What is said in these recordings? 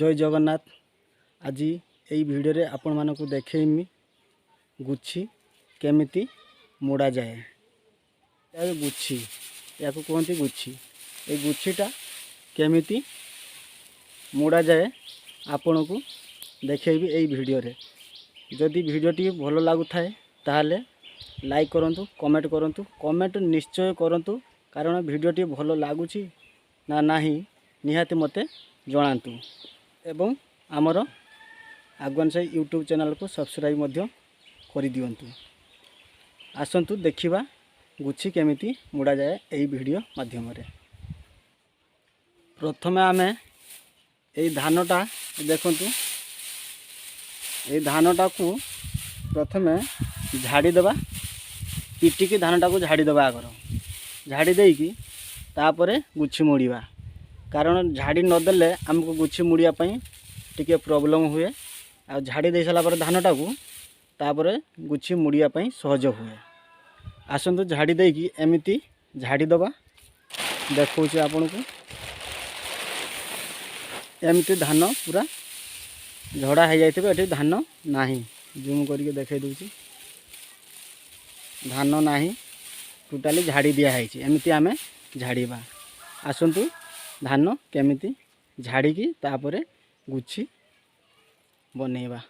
जय जगन्नाथ। आज यही भिडियो रे आपण मानकु देखेइमी गुच्छी केमिति मोड़ा जाए। या गुच्छी या कहते गुच्छी, ये गुच्छीटा केमिति मोड़ा जाए आपण को देखेबी यही भिडियो रे। जदि भिडियोटी भल लगु थाए ताहले लाइक करंतु, कमेंट करंतु, कमेंट निश्चय करंतु, कारण भिडियोटी भल लगुची ना नाही निहाती मते जणांतु। एवं आमर आगवान साई यूट्यूब चैनल को सब्सक्राइब मध्य करि दियंतु। आसंतु देखिबा गुच्छी केमिति मुड़ा जाए यही वीडियो माध्यम रे। प्रथमे आमे यही धानटा देखंतु, यही धानटा को प्रथमे झाड़ी देबा, पिटिकी धानटा को झाड़ी देबा। आगर झाड़ी देकी तापरे गुच्छी मुड़ीबा, कारण झाड़ी नदेले आमको गुच्छी मुड़िया टिके प्रॉब्लम हुए। आ झाड़ी दे सारा धानटा को तापरे गुच्छी मुड़िया सहज हुए। आसंतु झाड़ी देकी एमिति झाड़ी दबा। देखो आपण को एमिति धान पूरा झड़ा हो जाए। ये धान नाही, जूम करके देखे दूची, धान नाही, टोटाली झाड़ी दिया है। एमिति आमे झाड़ीबा। आसंतु धान केमिति झाड़ी की तापरे गुच्छी बनेइबा।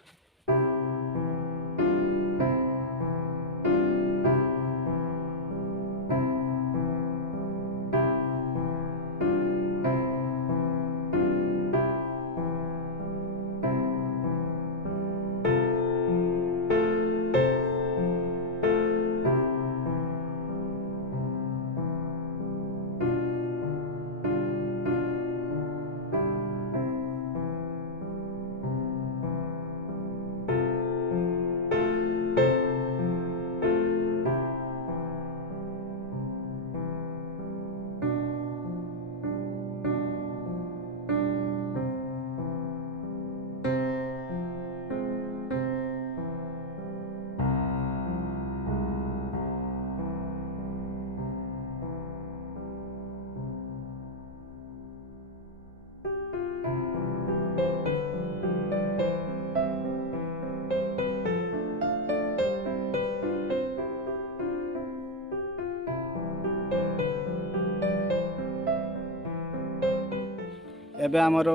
एबे आमर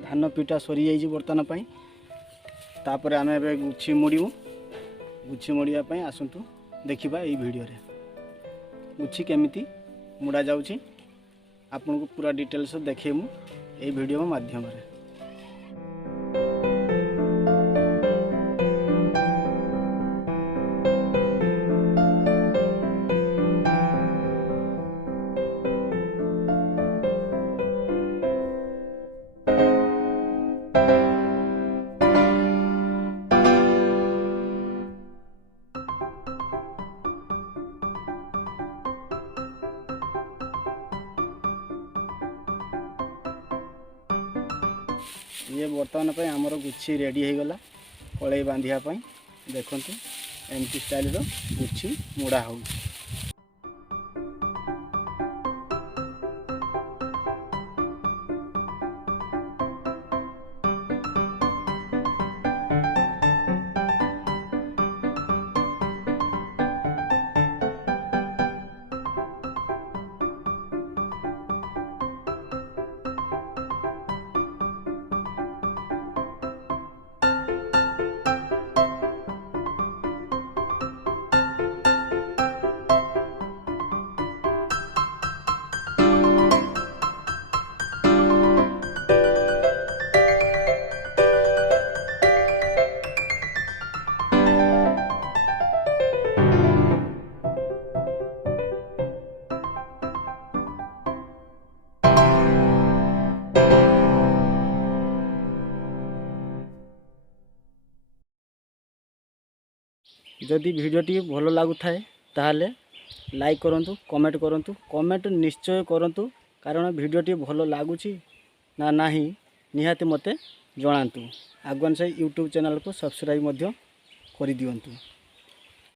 धान पीटा सरी जाइए बर्तमान पाई। तापर आमे एबे गुच्छी मुड़ीमु। गुच्छी मुड़िया पाई आसंतु देखिबा एई वीडियो रे गुच्छी केमिति मुड़ा जाउची। आपन को पूरा डिटेल्स देखेमु एई वीडियो माध्यम रे। ये बर्तमान पे आमर गुच्छी रेडी हो गला कड़ाई बांधिया पाई। देखंतु एमती स्टाइल रो गुच्छी मुड़ा हो। जदि भिडियोटी भल लगु थाए ताहले लाइक करंतु, कमेंट करंतु, कमेंट निश्चय करंतु, कारण भिडियोटी भल लगुची ना नाही निहाती मते जणांतु। आगवान साई यूट्यूब चैनल को सब्सक्राइब मध्य करि दियंतु।